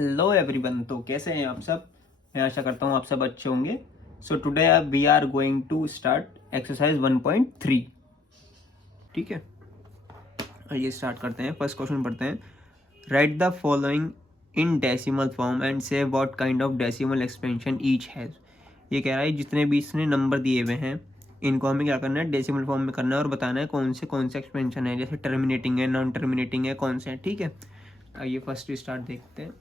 Hello everyone. तो कैसे हैं आप सब? मैं आशा करता हूँ आप सब अच्छे होंगे। So today we are going to start exercise 1.3। ठीक है, आइए स्टार्ट करते हैं। फर्स्ट क्वेश्चन पढ़ते हैं। Write the following in decimal form and say what kind of decimal expansion each has. ये कह रहा है जितने भी इसने नंबर दिए हुए हैं इनको हमें क्या करना है, डेसिमल फॉर्म में करना है और बताना है कौन से एक्सपेंशन है, जैसे टर्मिनेटिंग है, नॉन टर्मिनेटिंग है, कौन से हैं। ठीक है, आइए फर्स्ट स्टार्ट देखते हैं।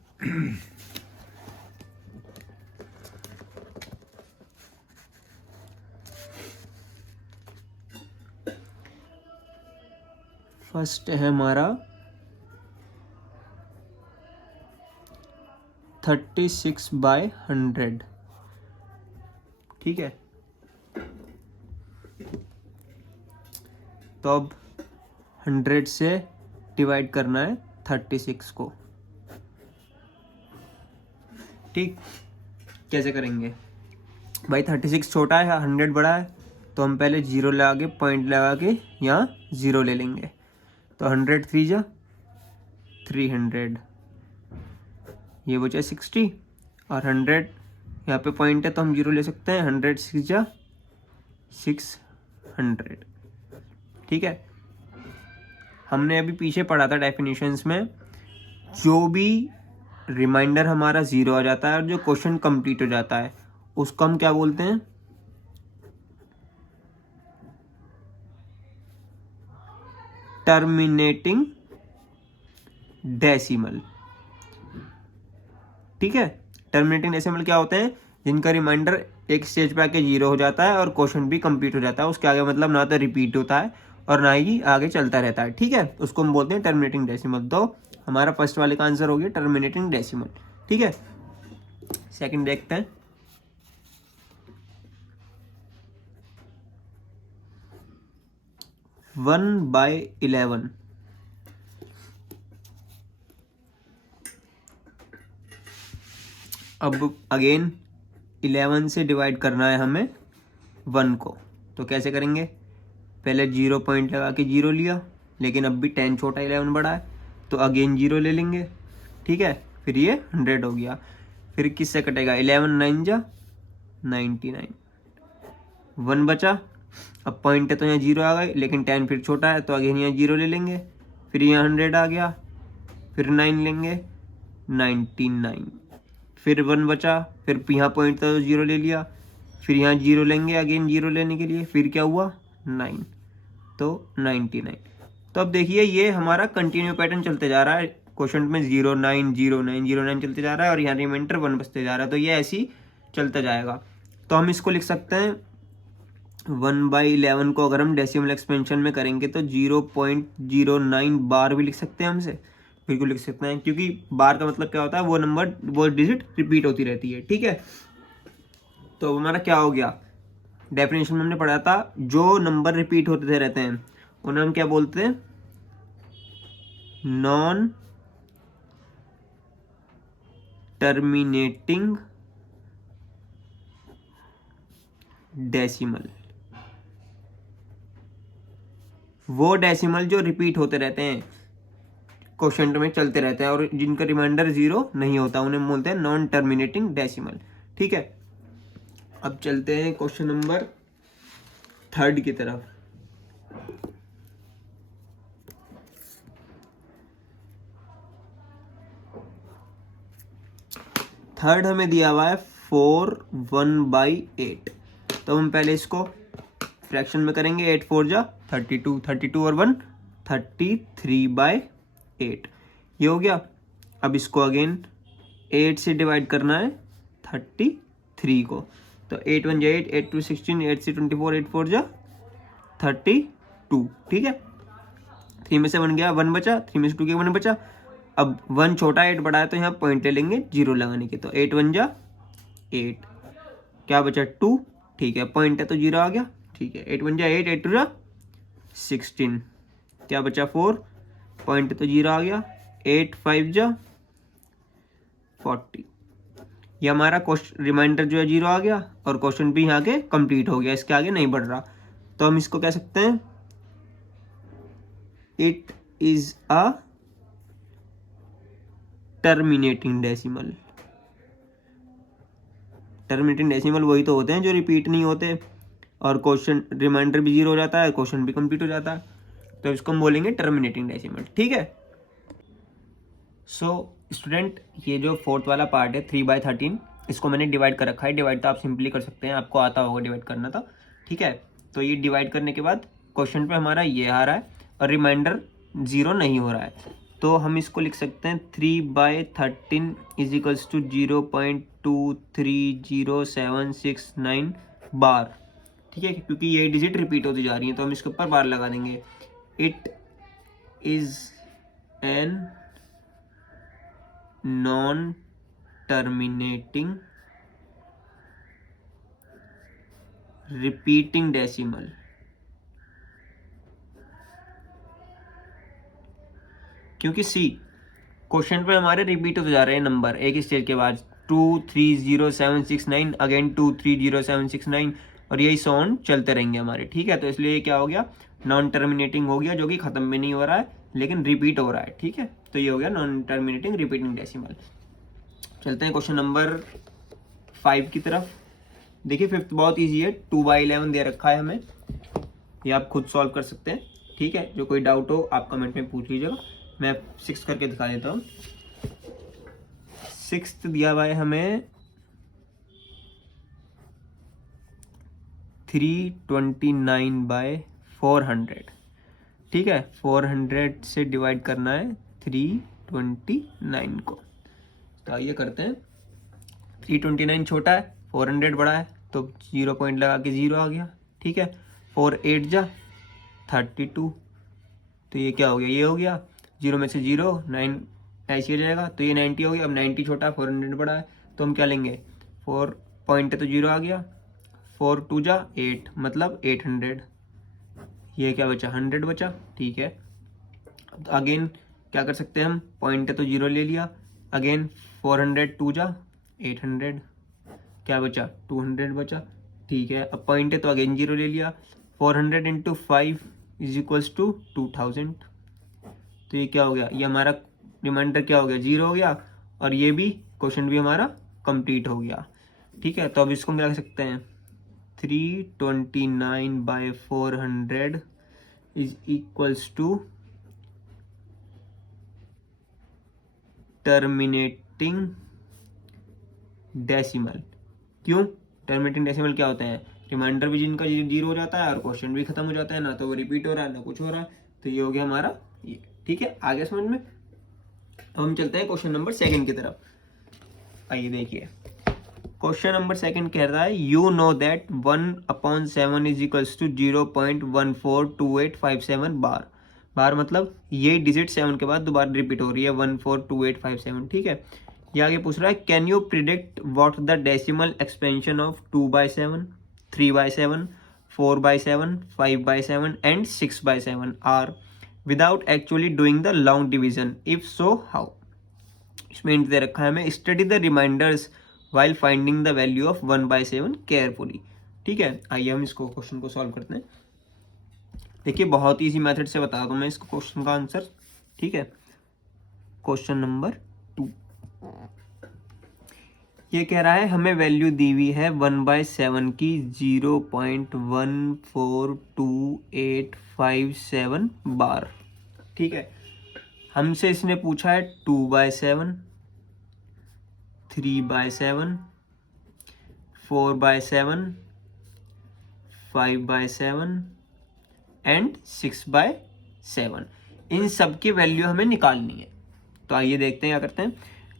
फर्स्ट है हमारा 36/100। ठीक है, तो अब 100 से डिवाइड करना है 36 को। ठीक, कैसे करेंगे भाई? 36 छोटा है या 100 बड़ा है, तो हम पहले जीरो लगा के पॉइंट लगा के यहाँ जीरो ले लेंगे। तो 100 3 जा 300, ये बचा 60 और 100 यहाँ पे पॉइंट है तो हम जीरो ले सकते हैं। 100 6 जा 600। ठीक है, हमने अभी पीछे पढ़ा था डेफिनेशंस में, जो भी रिमाइंडर हमारा जीरो आ जाता है और जो क्वेश्चन कंप्लीट हो जाता है उसको हम क्या बोलते हैं? Terminating decimal. ठीक है, टर्मिनेटिंग डेसिमल क्या होते हैं? जिनका रिमाइंडर एक स्टेज पे आके जीरो हो जाता है और क्वेश्चन भी कंप्लीट हो जाता है, उसके आगे मतलब ना तो रिपीट होता है और ना ही आगे चलता रहता है। ठीक है, उसको हम बोलते हैं टर्मिनेटिंग डेसिमल। तो हमारा फर्स्ट वाले का आंसर हो गया टर्मिनेटिंग डेसिमल। ठीक है, सेकंड देखते हैं। One by 11। अब अगेन 11 से डिवाइड करना है हमें 1 को, तो कैसे करेंगे? पहले जीरो पॉइंट लगा के जीरो लिया, लेकिन अब भी 10 छोटा 11 बड़ा है तो अगेन जीरो ले लेंगे। ठीक है, फिर ये 100 हो गया। फिर किससे कटेगा? 11 9 जा 99, 1 बचा। अब पॉइंट है तो यहाँ जीरो आ गए, लेकिन 10 फिर छोटा है तो अगेन यहाँ जीरो ले लेंगे। फिर यहाँ 100 आ गया, फिर 9 लेंगे 99, फिर 1 बचा। फिर यहाँ पॉइंट था तो जीरो ले लिया, फिर यहाँ जीरो लेंगे अगेन जीरो लेने के लिए। फिर क्या हुआ? 9, तो 99। तो अब देखिए ये हमारा कंटिन्यू पैटर्न चलते जा रहा है। क्वेश्चन में 0 9 0 9 0 9 चलते जा रहा है और यहाँ रिमाइंडर 1 बचते जा रहा है, तो ये ऐसे ही चलता जाएगा। तो हम इसको लिख सकते हैं 1/11 को अगर हम डेसिमल एक्सपेंशन में करेंगे तो 0.09 बार भी लिख सकते हैं। हमसे बिल्कुल लिख सकते हैं, क्योंकि बार का मतलब क्या होता है? वो नंबर, वो डिजिट रिपीट होती रहती है। ठीक है, तो हमारा क्या हो गया? डेफिनेशन में हमने पढ़ा था जो नंबर रिपीट होते रहते हैं उन्हें हम क्या बोलते हैं? Non terminating decimal. वो डेसिमल जो रिपीट होते रहते हैं, क्वेश्चन में चलते रहते हैं और जिनका रिमाइंडर जीरो नहीं होता, उन्हें बोलते हैं नॉन टर्मिनेटिंग डेसिमल। ठीक है, अब चलते हैं क्वेश्चन नंबर 3 की तरफ। थर्ड हमें दिया हुआ है 4 1/8। तो हम पहले इसको फ्रैक्शन में करेंगे। 8 4 जा 32, 32 और 1 33/8, ये हो गया। अब इसको अगेन 8 से डिवाइड करना है 33 को। तो 8 1 जा 8, 8 2 16, 8 से 24, 8 4 जा 32। ठीक है, 3 में से 1 गया, 1 बचा, 3 में से 2 गया, 1 बचा। अब 1 छोटा 8 बड़ा है तो यहाँ पॉइंट ले लेंगे जीरो लगाने के। तो 8 1 जा 8, क्या बचा 2। ठीक है, पॉइंट है तो जीरो आ गया। ठीक है, 8 1 जा 8, 8 2 जा 16, क्या बचा 4, पॉइंट है तो जीरो आ गया। 8 5 जा 40, ये हमारा क्वेश्चन रिमाइंडर जो है जीरो आ गया और क्वेश्चन भी यहाँ के कंप्लीट हो गया, इसके आगे नहीं बढ़ रहा। तो हम इसको कह सकते हैं it is a terminating decimal. Terminating decimal वही तो होते हैं जो रिपीट नहीं होते, और क्वेश्चन रिमाइंडर भी 0 हो जाता है, क्वेश्चन भी कंप्लीट हो जाता है, तो इसको हम बोलेंगे टर्मिनेटिंग डेसिमल। ठीक है। सो स्टूडेंट, ये जो फोर्थ वाला पार्ट है 3/13, इसको मैंने डिवाइड कर रखा है। डिवाइड तो आप सिंपली कर सकते हैं, आपको आता होगा डिवाइड करना था। ठीक है। तो ये डिवाइड करने के बाद क्वेश्चन पे हमारा ये आ रहा है और रिमाइंडर 0 नहीं हो रहा है, तो हम इसको लिख सकते हैं 3/13 इज इक्वल्स टू 0.23079 बार। ठीक है, क्योंकि ये डिजिट रिपीट होती जा रही है तो हम इसके ऊपर बार लगा देंगे। It is an non terminating repeating decimal. क्योंकि सी क्वेश्चन पे हमारे रिपीट होते जा रहे हैं नंबर एक स्टेज के बाद, 23079 अगेन 23079, और यही सॉन चलते रहेंगे हमारे। ठीक है, तो इसलिए ये क्या हो गया, नॉन टर्मिनेटिंग हो गया, जो कि खत्म भी नहीं हो रहा है लेकिन रिपीट हो रहा है। ठीक है, तो ये हो गया नॉन टर्मिनेटिंग रिपीटिंग डेसिमल। चलते हैं क्वेश्चन नंबर 5 की तरफ। देखिए फिफ्थ बहुत ईजी है, 2/11 दे रखा है हमें, ये आप खुद सॉल्व कर सकते हैं। ठीक है, जो कोई डाउट हो आप कमेंट में पूछ लीजिएगा, मैं 6 करके दिखा देता हूँ। 6 दिया हुआ है हमें 329/400। ठीक है, 400 से डिवाइड करना है 329 को, तो आइए करते हैं। 329 छोटा है, 400 बड़ा है, तो 0 पॉइंट लगा के 0 आ गया। ठीक है, 4 8 जा 32, तो ये क्या हो गया, ये हो गया 0 में से 0 9 ऐसे हो जाएगा, तो ये 90 हो गया। अब 90 छोटा है, 400 बड़ा है, तो हम क्या लेंगे, 4 पॉइंट है तो 0 आ गया, 4 2 जा 8 मतलब 800, ये क्या बचा 100 बचा। ठीक है, अब अगेन क्या कर सकते हैं हम, पॉइंट है तो 0 ले लिया, अगेन 400 2 जा 800, क्या बचा 200 बचा। ठीक है, अब पॉइंट है तो अगेन 0 ले लिया, 400 इंटू 5 इज इक्वल्स टू 2000, तो ये क्या हो गया, ये हमारा रिमाइंडर क्या हो गया 0 हो गया, और ये भी क्वेश्चन भी हमारा कंप्लीट हो गया। ठीक है, तो अब इसको हम क्या कर सकते हैं, 329/400 is equals to terminating decimal. क्यों, टर्मिनेटिंग डेसिमल क्या होते हैं, रिमाइंडर भी जिनका 0 हो जाता है और क्वेश्चन भी खत्म हो जाता है, ना तो वो रिपीट हो रहा है ना कुछ हो रहा है, तो ये हो गया हमारा ये। ठीक है, आगे समझ में। अब हम चलते हैं क्वेश्चन नंबर 2 की तरफ। आइए देखिए, क्वेश्चन नंबर 2 कह रहा है you know that 1/7 is equals to 0.142857 bar. Bar मतलब ये डिजिट 7 के बाद दोबारा रिपीट हो रही है 142857। ठीक है, ये आगे पूछ रहा है can you predict what the decimal expansion of 2/7, 3/7, 4/7, 5/7 and 6/7 are without actually doing the long division, if so how. इसमें इंट दे रखा है हमें, study the remainders while finding the value of 1/7 carefully. ठीक है, आइए हम इसको क्वेश्चन को सॉल्व करते हैं। देखिए बहुत इजी मेथड से बता दूं मैं इसको क्वेश्चन का आंसर। ठीक है, क्वेश्चन नंबर 2 ये कह रहा है हमें वैल्यू दी हुई है 1/7 की 0.142857 बार। ठीक है, हमसे इसने पूछा है 2/7, 3/7, 4/7, 5/7 एंड 6/7, इन सब की वैल्यू हमें निकालनी है। तो आइए देखते हैं क्या करते हैं।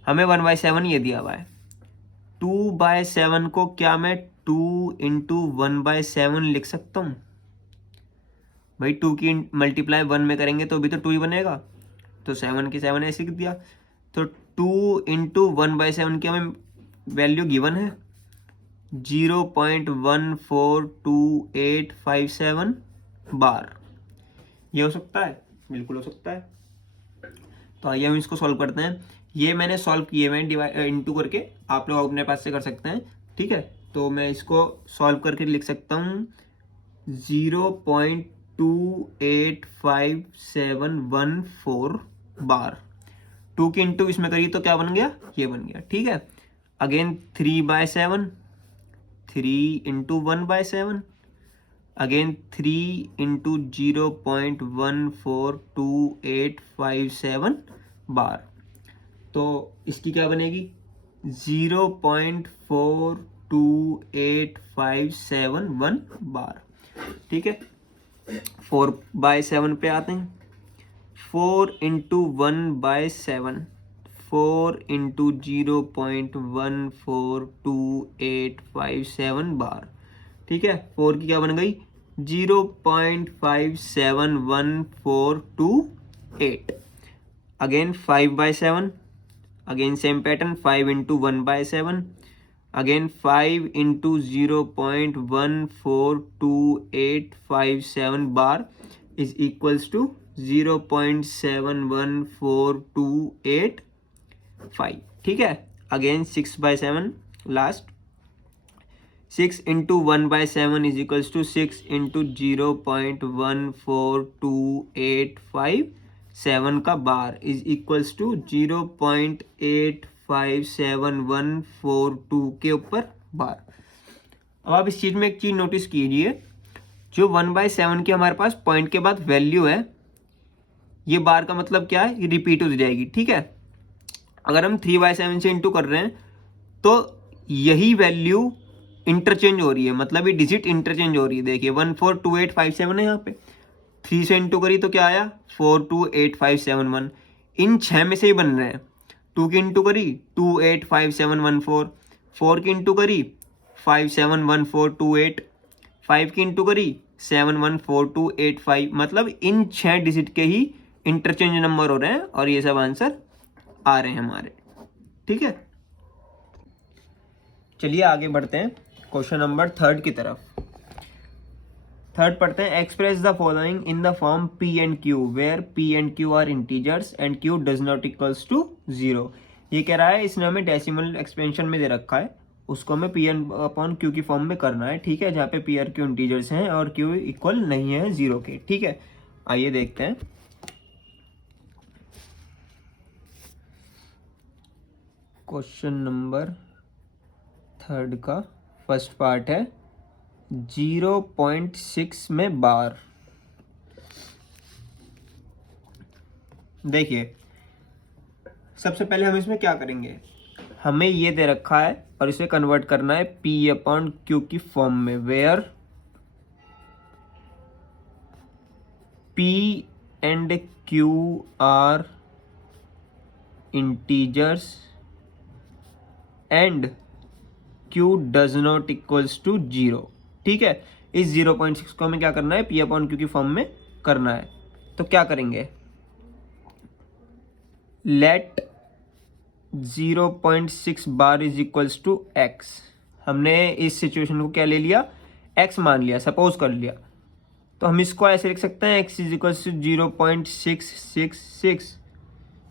हमें 1/7 ये दिया हुआ है, 2/7 को क्या मैं 2 इंटू 1/7 लिख सकता हूँ, भाई 2 की मल्टीप्लाई 1 में करेंगे तो भी तो 2 ही बनेगा, तो 7 की 7 ऐसे लिख दिया। तो 2 इंटू 1/7 की हमें वैल्यू गिवन है 0.142857 बार। ये हो सकता है, बिल्कुल हो सकता है। तो आइए हम इसको सॉल्व करते हैं। ये मैंने सॉल्व किए मैं डिवाइड इंटू करके, आप लोग अपने पास से कर सकते हैं। ठीक है, तो मैं इसको सॉल्व करके लिख सकता हूँ 0.28514 बार। 2 की इंटू इसमें करिए तो क्या बन गया, ये बन गया। ठीक है, अगेन 3/7, 3 इंटू 1/7, अगेन 3 इंटू 0.142857 बार। तो इसकी क्या बनेगी, 0.42857 बार। ठीक है, 4/7 पे आते हैं। 4 इंटू 1/7, 4 इंटू 0.142857 बार। ठीक है, 4 की क्या बन गई, 0.571428। Again 5/7, again same pattern, 5 into 1/7, again 5 into 0.142857 bar is equals to 0.714285। ठीक है, again 6/7 last, 6 into 1/7 is equals to 6 into 0.142857 का बार इज इक्वल्स टू 0.857142 के ऊपर बार। अब आप इस चीज में एक चीज नोटिस कीजिए, जो 1/7 की हमारे पास पॉइंट के बाद वैल्यू है, ये बार का मतलब क्या है, ये रिपीट हो जाएगी। ठीक है, अगर हम 3/7 से इंटू कर रहे हैं तो यही वैल्यू इंटरचेंज हो रही है, मतलब ये डिजिट इंटरचेंज हो रही है। देखिए 142857 है, यहाँ पे 3 से इंटू करी तो क्या आया, 428571। इन 6 में से ही बन रहे हैं। 2 की इंटू करी 285714, 4 की इंटू करी 571428, 5 की इंटू करी 714285। मतलब इन 6 डिजिट के ही इंटरचेंज नंबर हो रहे हैं और ये सब आंसर आ रहे हैं हमारे। ठीक है, चलिए आगे बढ़ते हैं क्वेश्चन नंबर 3 की तरफ। 3 पढ़ते हैं, express the following in the form P and Q where P and Q are integers and Q does not equals to 0। ये कह रहा है, इसने हमें डेसिमल एक्सपेंशन में दे रखा है, उसको हमें P एन अपॉन Q की फॉर्म में करना है। ठीक है, जहाँ पे P और Q इंटीजर्स हैं और Q इक्वल नहीं है 0 के। ठीक है, आइए देखते हैं। क्वेश्चन नंबर 3 का फर्स्ट पार्ट है 0.6 में बार। देखिए सबसे पहले हम इसमें क्या करेंगे, हमें ये दे रखा है और इसे कन्वर्ट करना है P अपॉन Q की फॉर्म में, where P and Q are integers and Q does not equals to 0। ठीक है, इस 0.6 को हमें क्या करना है, P अपॉन Q की फॉर्म में करना है। तो क्या करेंगे, let 0.6 bar is equals to x। हमने इस सिचुएशन को क्या ले लिया, x मान लिया, सपोज कर लिया। तो हम इसको ऐसे लिख सकते हैं, x इज इक्वल्स टू 0.666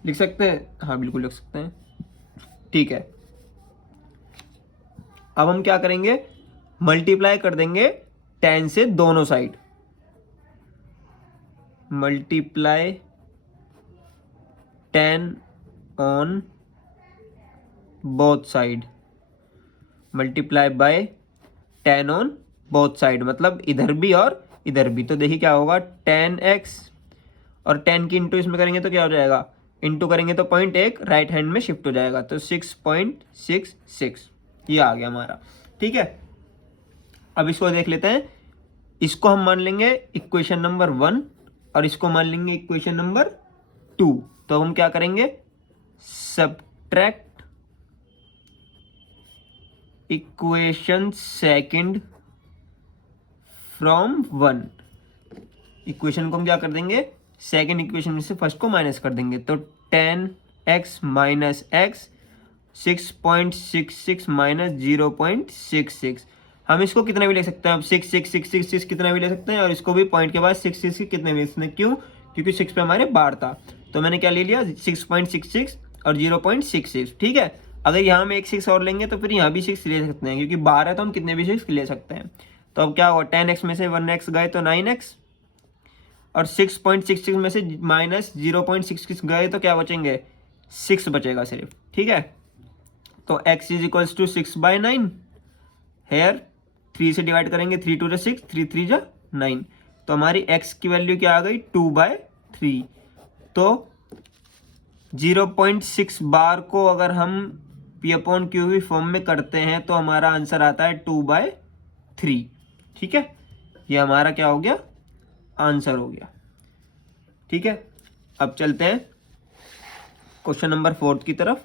लिख सकते हैं। हाँ बिल्कुल लिख सकते हैं। ठीक है, अब हम क्या करेंगे, मल्टीप्लाई कर देंगे 10 से दोनों side, multiply 10 on both side, multiply by 10 on both side, मतलब इधर भी और इधर भी। तो देखिए क्या होगा, 10x और 10 की इंटू इसमें करेंगे तो क्या हो जाएगा, इंटू करेंगे तो पॉइंट एक राइट हैंड में शिफ्ट हो जाएगा, तो 6.66 ये आ गया हमारा। ठीक है, अब इसको देख लेते हैं। इसको हम मान लेंगे इक्वेशन नंबर 1 और इसको मान लेंगे इक्वेशन नंबर 2। तो हम क्या करेंगे, subtract equation second from 1। Equation को हम क्या कर देंगे, सेकंड इक्वेशन में से फर्स्ट को माइनस कर देंगे। तो 10x माइनस एक्स 6.66 माइनस 0.66। हम इसको कितना भी ले सकते हैं, अब 6 कितना भी ले सकते हैं और इसको भी पॉइंट के बाद 6 कितने भी ले सकते हैं। क्यों, क्योंकि 6 पे हमारे बार था, तो मैंने क्या ले लिया 6.66 और 0.66। ठीक है, अगर यहाँ में एक 6 और लेंगे तो फिर यहाँ भी 6 ले सकते हैं, क्योंकि बार है तो हम कितने भी 6 ले सकते हैं। तो अब क्या होगा, 10x में से 1x गए तो 9x और 6.66 में से माइनस 0.66 गए तो क्या बचेंगे 6 बचेगा सिर्फ, ठीक है। तो x is equals to 6/9, here 3 से डिवाइड करेंगे, 3 2 6, 3 3 9, तो हमारी x की वैल्यू क्या आ गई 2/3। तो 0.6 बार को अगर हम P/Q फॉर्म में करते हैं तो हमारा आंसर आता है 2/3, ठीक है। ये हमारा क्या हो गया, आंसर हो गया, ठीक है। अब चलते हैं क्वेश्चन नंबर 4 की तरफ।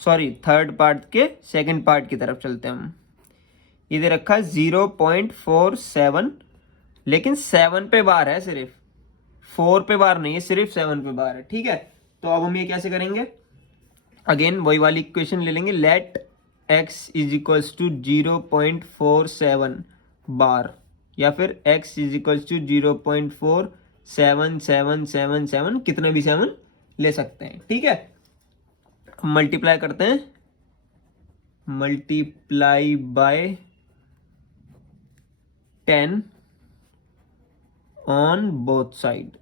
सॉरी, थर्ड पार्ट के सेकंड पार्ट की तरफ चलते हैं हम। ये दे रखा है 0.47, लेकिन 7 पे बार है, सिर्फ 4 पे बार नहीं है, सिर्फ 7 पे बार है, ठीक है। तो अब हम ये कैसे करेंगे, अगेन वही वाली इक्वेशन ले लेंगे, let x is equals to 0.47 bar, या फिर x इज इक्वल्स टू 0.477777, कितने भी 7 ले सकते हैं, ठीक है। मल्टीप्लाई करते हैं, multiply by 10 on both side,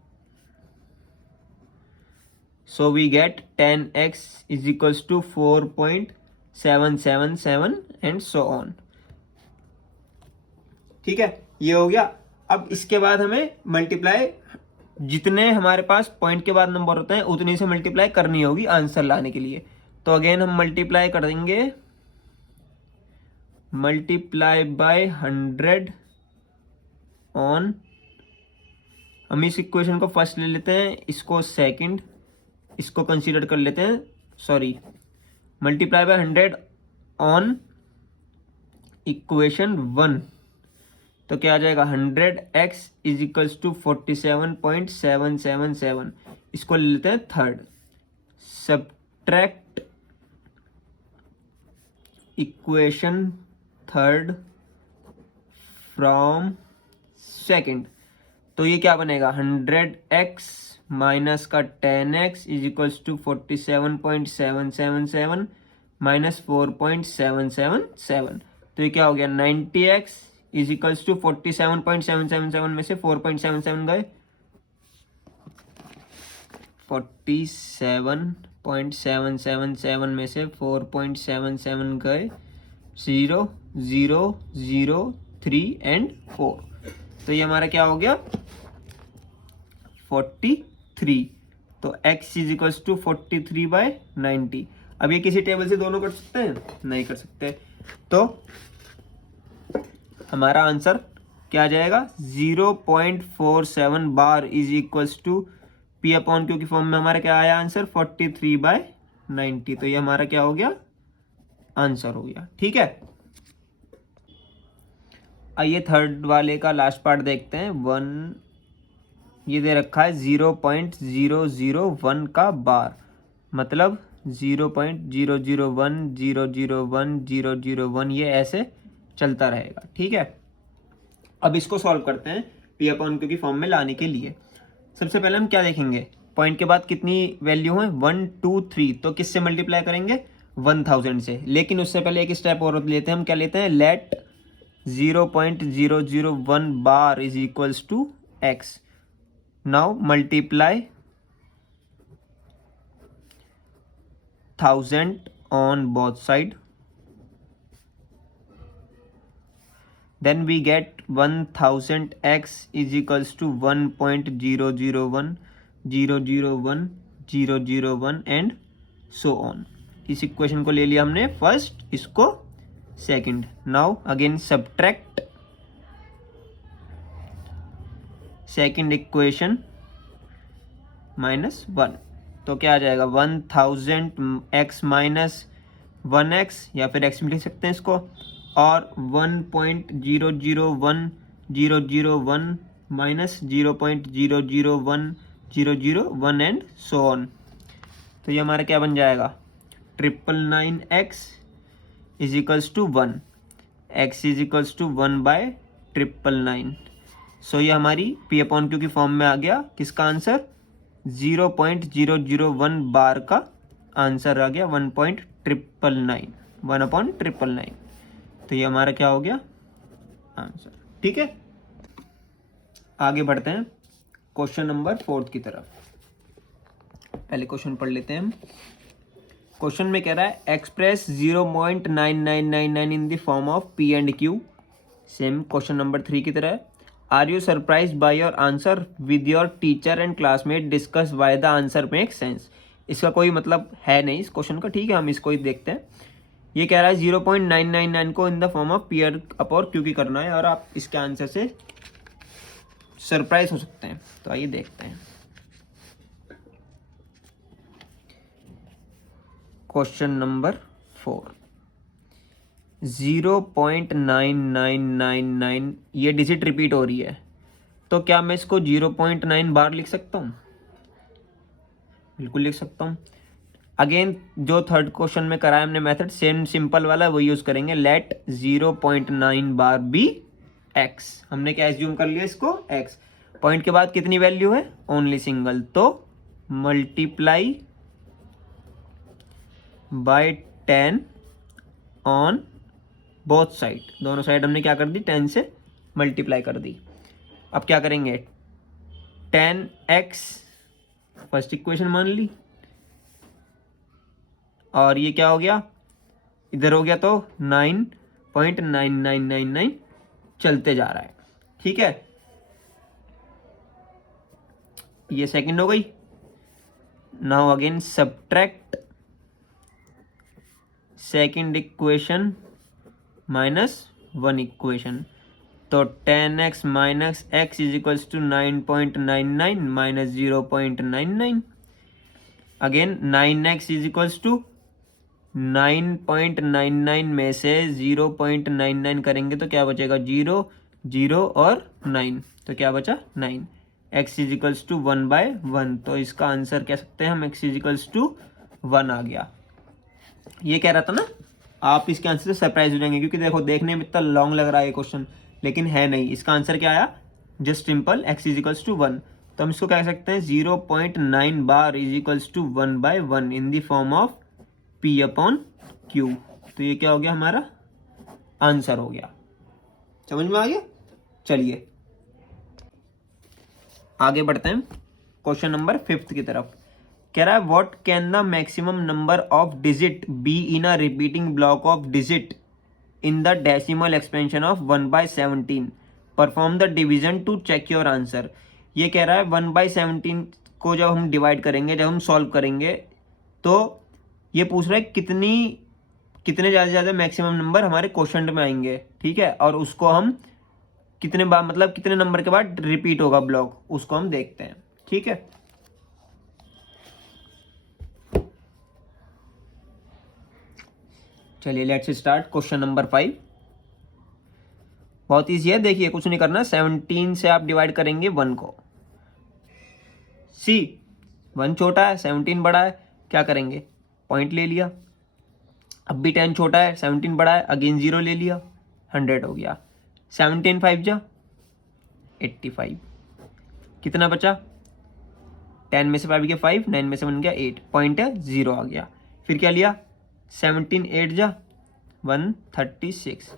so we get 10x is equals to 4.777 and so on, ठीक है। ये हो गया। अब इसके बाद हमें मल्टीप्लाई, जितने हमारे पास पॉइंट के बाद नंबर होते हैं उतनी से मल्टीप्लाई करनी होगी आंसर लाने के लिए। तो अगेन हम मल्टीप्लाई कर देंगे, मल्टीप्लाई बाय 100 ऑन, हम इस इक्वेशन को फर्स्ट ले लेते हैं, इसको सेकंड, इसको कंसीडर कर लेते हैं, sorry, multiply by 100 on equation 1, तो क्या आ जाएगा 100x इज इक्वल्स टू 47.777, इसको ले लेते हैं third, subtract equation third from second, तो ये क्या बनेगा 100x माइनस का 10x is equals to 47.777 minus 4.777, तो ये क्या हो गया 90x इज इक्वल्स टू 47.777 में से 4.77 गए, 47.777 में से 4.77 गए, 0 0 0 3 एंड 4, तो ये हमारा क्या हो गया 43। तो x इज इक्वल्स टू 43/90। अब ये किसी टेबल से दोनों कर सकते हैं, नहीं कर सकते, तो हमारा आंसर क्या आ जाएगा 0.47 बार इज इक्वल्स टू P/Q की फॉर्म में हमारा क्या आया आंसर 43/90, तो ये हमारा क्या हो गया आंसर हो गया, ठीक है। आइए थर्ड वाले का लास्ट पार्ट देखते हैं। 1, ये दे रखा है 0.001 का बार, मतलब 0.001001 ये ऐसे चलता रहेगा, ठीक है। अब इसको सॉल्व करते हैं P/Q की फॉर्म में लाने के लिए। सबसे पहले हम क्या देखेंगे, पॉइंट के बाद कितनी वैल्यू है 1 2 3, तो किससे मल्टीप्लाई करेंगे 1000 से, लेकिन उससे पहले एक स्टेप और लेते हैं, हम क्या लेते हैं, let 0.001 bar is equals to x, now multiply 1000 on both side, then we get 1000x is equals to 1.001 and so on। इस इक्वेशन को ले लिया हमने फर्स्ट, इसको second. Now again subtract second equation -1, तो क्या आ जाएगा 1000x माइनस 1x, या फिर x भी लिख सकते हैं इसको, और 1.001001 माइनस 0.001001 एंड सो ऑन, तो ये हमारा क्या बन जाएगा 999x is equals to 1, x is equals to 1/999, so ये हमारी P/Q की फॉर्म में आ गया, किसका आंसर 0.001 बार का आंसर आ गया 1/999, तो ये हमारा क्या हो गया आंसर, ठीक है। आगे बढ़ते हैं क्वेश्चन नंबर 4 की तरफ। पहले क्वेश्चन पढ़ लेते हैं हम। क्वेश्चन में कह रहा है express 0.9999 in the form of P and Q. Same question number 3 की तरह। Are you surprise by your answer with your teacher and classmate discuss why the answer make sense. इसका कोई मतलब है नहीं इस क्वेश्चन का, ठीक है, हम इसको ही देखते हैं। ये कह रहा है 0.999 को इन the form of P upon Q की करना है और आप इसके आंसर से सरप्राइज हो सकते हैं। तो आइए देखते हैं क्वेश्चन नंबर 4। 0.9999 ये डिजिट रिपीट हो रही है, तो क्या मैं इसको 0.9 बार लिख सकता हूँ? बिल्कुल लिख सकता हूँ। अगेन जो थर्ड क्वेश्चन में कराया हमने मेथड, सेम सिंपल वाला वो यूज करेंगे। लेट 0.9 बार बी एक्स। हमने क्या एज्यूम कर लिया इसको, एक्स। पॉइंट के बाद कितनी वैल्यू है? ओनली सिंगल, तो multiply by 10 on both side. दोनों साइड हमने क्या कर दी, 10 से मल्टीप्लाई कर दी। अब क्या करेंगे, 10x फर्स्ट इक्वेशन मान ली, और ये क्या हो गया, इधर हो गया, तो 9.9999 चलते जा रहा है, ठीक है। ये सेकंड हो गई। Now again subtract second equation minus 1 equation, तो 10x minus x is equals to 9.99 minus 0.99। Again 9x is equals to 9.99 में से 0.99 करेंगे तो क्या बचेगा, 0 0 और 9, तो क्या बचा 9। x इज इक्वल्स टू 1/1, तो इसका आंसर कह सकते हैं हम x इज इक्वल्स टू 1 आ गया। ये कह रहा था ना, आप इसके आंसर से सरप्राइज हो जाएंगे, क्योंकि देखो देखने में इतना लॉन्ग लग रहा है ये क्वेश्चन, लेकिन है नहीं। इसका आंसर क्या आया, just simple x is equals to 1। तो हम इसको कह सकते हैं 0.9 bar is equals to 1/1 in the form of p upon q। तो ये क्या हो गया, हमारा आंसर हो गया। समझ में आ गया? चलिए आगे बढ़ते हैं क्वेश्चन नंबर 5 की तरफ। कह रहा है what can the maximum number of digit be in a repeating block of digit in the decimal expansion of 1/17। Perform the division to check your answer. ये कह रहा है 1/17 को जब हम डिवाइड करेंगे, जब हम सॉल्व करेंगे, तो ये पूछ रहा है कितने ज़्यादा से ज़्यादा मैक्सिमम नंबर हमारे क्वेश्चन में आएंगे, ठीक है, और उसको हम कितने बार, मतलब कितने नंबर के बाद रिपीट होगा ब्लॉक, उसको हम देखते हैं, ठीक है। चलिए लेट्स स्टार्ट क्वेश्चन नंबर 5। बहुत ईजी है, देखिए कुछ नहीं करना। 17 से आप डिवाइड करेंगे 1 को। सी 1 छोटा है, 17 बड़ा है, क्या करेंगे, पॉइंट ले लिया। अब भी 10 छोटा है, 17 बड़ा है, अगेन 0 ले लिया, 100 हो गया। 17 5 जा 85, कितना बचा, 10 में से 5 गया 5, 9 में से 1 गया 8, पॉइंट है 0 आ गया। फिर क्या लिया, 17 8 जा 136,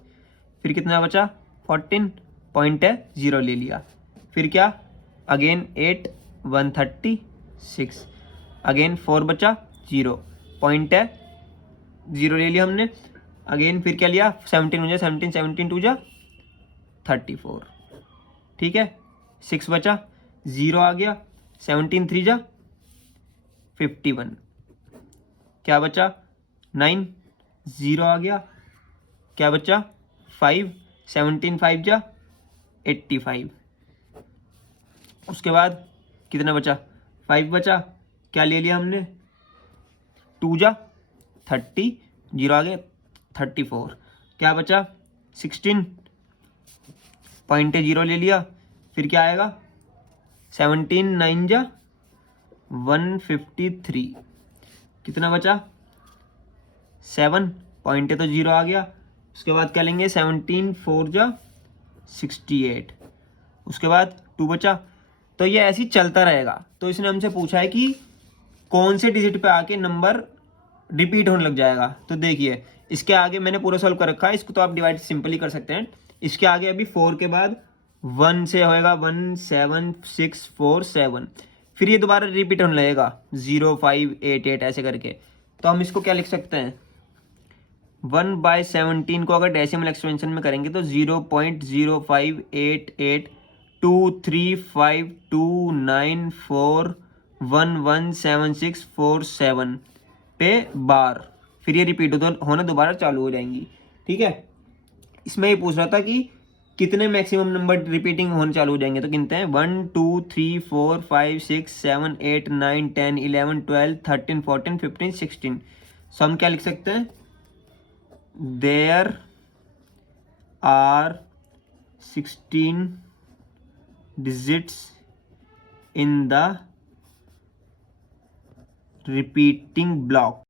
फिर कितना बचा 14, पॉइंट है 0 ले लिया। फिर क्या, अगेन 8 136, अगेन 4 बचा 0, पॉइंट है 0 ले लिया हमने। अगेन फिर क्या लिया, 17 हो जाए 17 17 2 जा 34, ठीक है। 6 बचा, 0 आ गया, 17 3 जा 51, क्या बचा 9, 0 आ गया, क्या बचा 5, 17 5 जा 85। उसके बाद कितना बचा, 5 बचा, क्या ले लिया हमने, 2 जा 30, 0 आ गया 34, क्या बचा 16, पॉइंट 0 ले लिया। फिर क्या आएगा, 17 9 जा 153, कितना बचा 7, पॉइंट तो 0 आ गया। उसके बाद क्या लेंगे, 17 4 जा 68, उसके बाद 2 बचा। तो ये ऐसे ही चलता रहेगा। तो इसने हमसे पूछा है कि कौन से डिजिट पे आके नंबर रिपीट होने लग जाएगा। तो देखिए इसके आगे मैंने पूरा सॉल्व कर रखा है, इसको तो आप डिवाइड सिंपली कर सकते हैं। इसके आगे अभी 4 के बाद 1 से होएगा 17647, फिर ये दोबारा रिपीट होने लगेगा 0588 ऐसे करके। तो हम इसको क्या लिख सकते हैं, 1/17 को अगर डेसिमल एक्सपेंशन में करेंगे तो 0.0588235294117647 पे बार, फिर ये रिपीट होना दोबारा चालू हो जाएंगी। ठीक है, इसमें ये पूछ रहा था कि कितने मैक्सिमम नंबर रिपीटिंग होने चालू हो जाएंगे, तो गिनते हैं 1 2 3 4 5 6 7 8 9 10 11 12 13 14 15 16। सो हम क्या लिख सकते हैं, there are 16 digits in the repeating block.